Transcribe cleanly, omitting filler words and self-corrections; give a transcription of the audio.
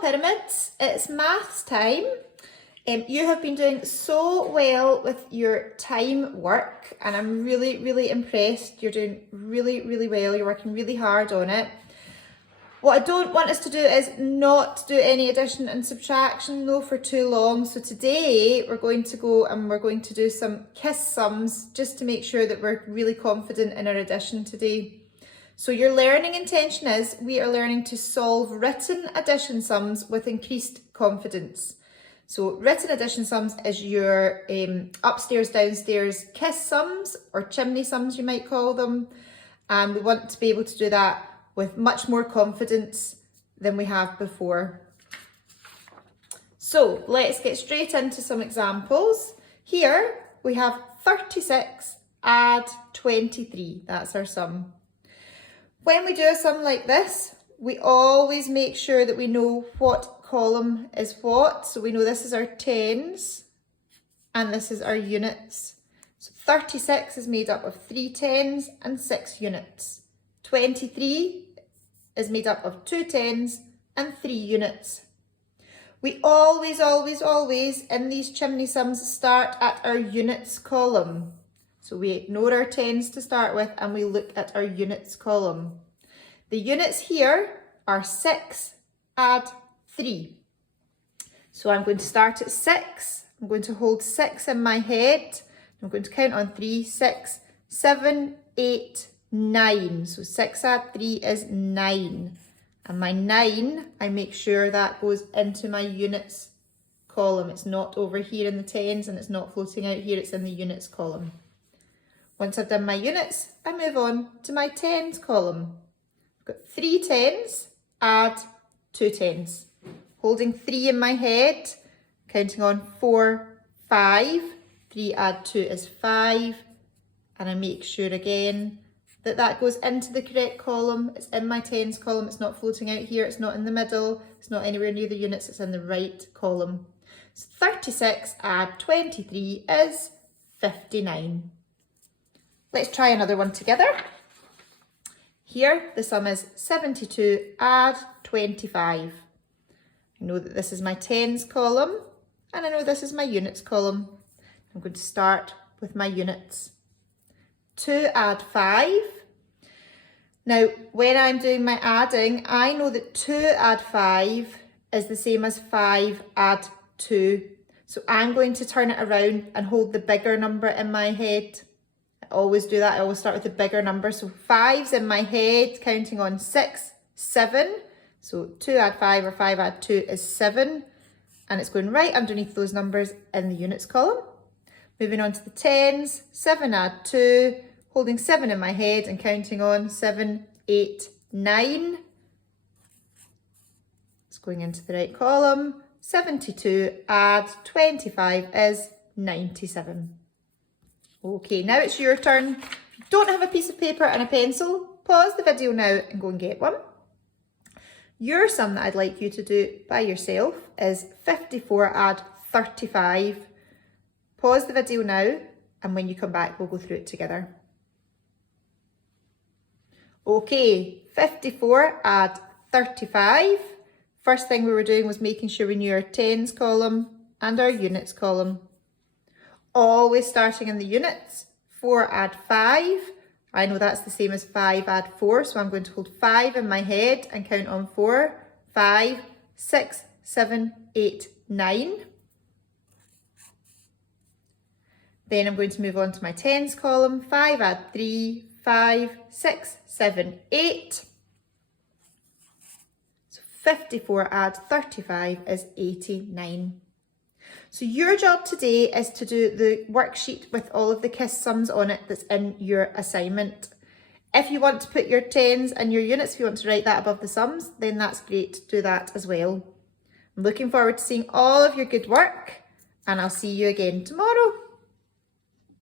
Hello Pyramids, it's maths time. You have been doing so well with your time work and I'm really impressed. You're doing really well, you're working really hard on it. What I don't want us to do is not do any addition and subtraction though for too long. So today we're going to go and we're going to do some KISS sums just to make sure that we're really confident in our addition today. So your learning intention is we are learning to solve written addition sums with increased confidence. So written addition sums is your upstairs, downstairs KISS sums or chimney sums you might call them. And we want to be able to do that with much more confidence than we have before. So let's get straight into some examples. Here we have 36 add 23, that's our sum. When we do a sum like this, we always make sure that we know what column is what. So we know this is our tens and this is our units. So 36 is made up of 3 tens and 6 units. 23 is made up of 2 tens and 3 units. We always in these chimney sums start at our units column. So we ignore our tens to start with and we look at our units column. The units here are 6 add 3. So I'm going to start at 6. I'm going to hold 6 in my head. I'm going to count on 3, 6, 7, 8, 9. So 6 add 3 is 9. And my 9, I make sure that goes into my units column. It's not over here in the tens and it's not floating out here, it's in the units column. Once I've done my units, I move on to my tens column. I've got 3 tens, add 2 tens. Holding 3 in my head, counting on 4, 5. 3 add 2 is 5. And I make sure again that that goes into the correct column. It's in my tens column, it's not floating out here, it's not in the middle, it's not anywhere near the units, it's in the right column. So 36 add 23 is 59. Let's try another one together. Here, the sum is 72 add 25. I know that this is my tens column, and I know this is my units column. I'm going to start with my units. 2 add 5. Now, when I'm doing my adding, I know that 2 add 5 is the same as 5 add 2. So I'm going to turn it around and hold the bigger number in my head. I always do that. I always start with the bigger number. So 5's in my head, counting on 6, 7. So 2 add 5 or 5 add 2 is 7. And it's going right underneath those numbers in the units column. Moving on to the tens, 7 add 2, holding 7 in my head and counting on 7, 8, 9. It's going into the right column. 72 add 25 is 97. Okay, now it's your turn. If you don't have a piece of paper and a pencil, pause the video now and go and get one. Your sum that I'd like you to do by yourself is 54 add 35. Pause the video now and when you come back we'll go through it together. Okay, 54 add 35. First thing we were doing was making sure we knew our tens column and our units column. Always starting in the units. 4 add 5. I know that's the same as 5 add 4, so I'm going to hold 5 in my head and count on 4, 5, 6, 7, 8, 9. Then I'm going to move on to my tens column. 5 add 3, 5, 6, 7, 8. So 54 add 35 is 89. So your job today is to do the worksheet with all of the KISS sums on it that's in your assignment. If you want to put your tens and your units, if you want to write that above the sums, then that's great, do that as well. I'm looking forward to seeing all of your good work and I'll see you again tomorrow.